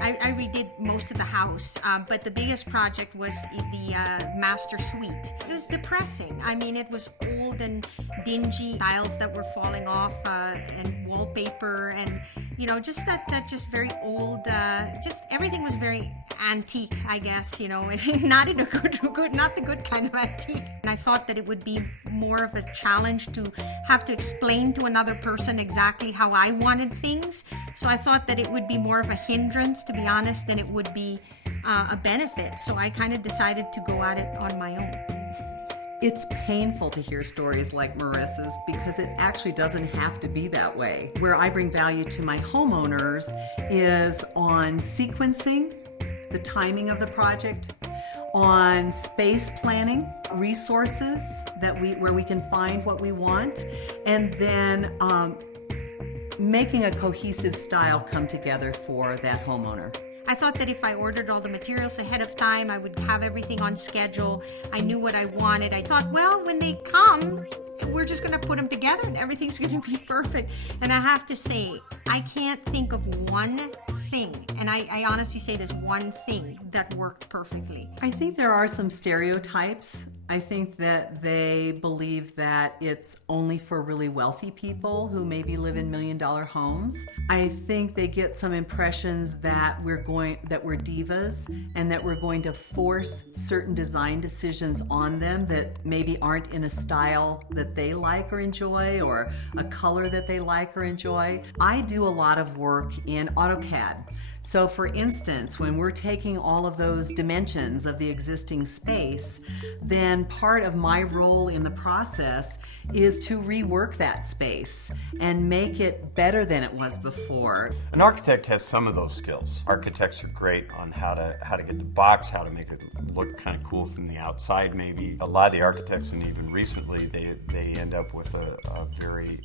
I redid most of the house, but the biggest project was the master suite. It was depressing. I mean, it was old and dingy, tiles that were falling off, and wallpaper, and just that just very old. Just everything was very antique, I guess. And not in a good, not the good kind of antique. And I thought that it would be more of a challenge to have to explain to another person exactly how I wanted things. So I thought that it would be more of a hindrance, to be honest, than it would be a benefit. So I kind of decided to go at it on my own. It's painful to hear stories like Marissa's because it actually doesn't have to be that way. Where I bring value to my homeowners is on sequencing, the timing of the project, on space planning, resources where we can find what we want, and then making a cohesive style come together for that homeowner. I thought that if I ordered all the materials ahead of time, I would have everything on schedule. I knew what I wanted. I thought, well, when they come, we're just going to put them together and everything's going to be perfect. And I have to say, I can't think of one thing, and I honestly say there's one thing that worked perfectly. I think there are some stereotypes. I think that they believe that it's only for really wealthy people who maybe live in million-dollar homes. I think they get some impressions that we're divas and that we're going to force certain design decisions on them that maybe aren't in a style that they like or enjoy, or a color that they like or enjoy. I do a lot of work in AutoCAD. So for instance, when we're taking all of those dimensions of the existing space, then part of my role in the process is to rework that space and make it better than it was before. An architect has some of those skills. Architects are great on how to get the box, how to make it look kind of cool from the outside maybe. A lot of the architects, and even recently, they end up with a very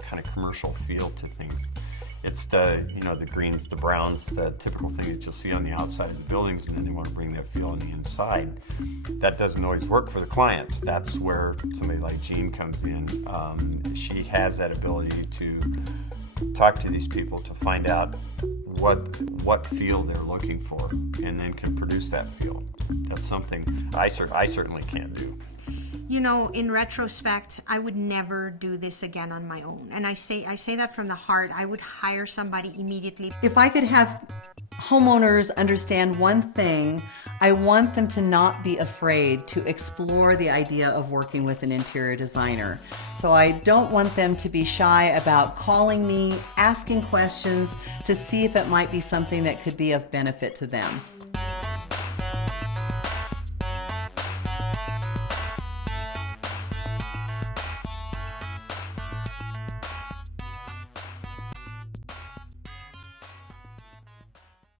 kind of commercial feel to things. It's the greens, the browns, the typical thing that you'll see on the outside of the buildings, and then they want to bring that feel on the inside. That doesn't always work for the clients. That's where somebody like Jean comes in. She has that ability to talk to these people to find out what feel they're looking for, and then can produce that feel. That's something I certainly can't do. In retrospect, I would never do this again on my own. And I say that from the heart. I would hire somebody immediately. If I could have homeowners understand one thing, I want them to not be afraid to explore the idea of working with an interior designer. So I don't want them to be shy about calling me, asking questions to see if it might be something that could be of benefit to them.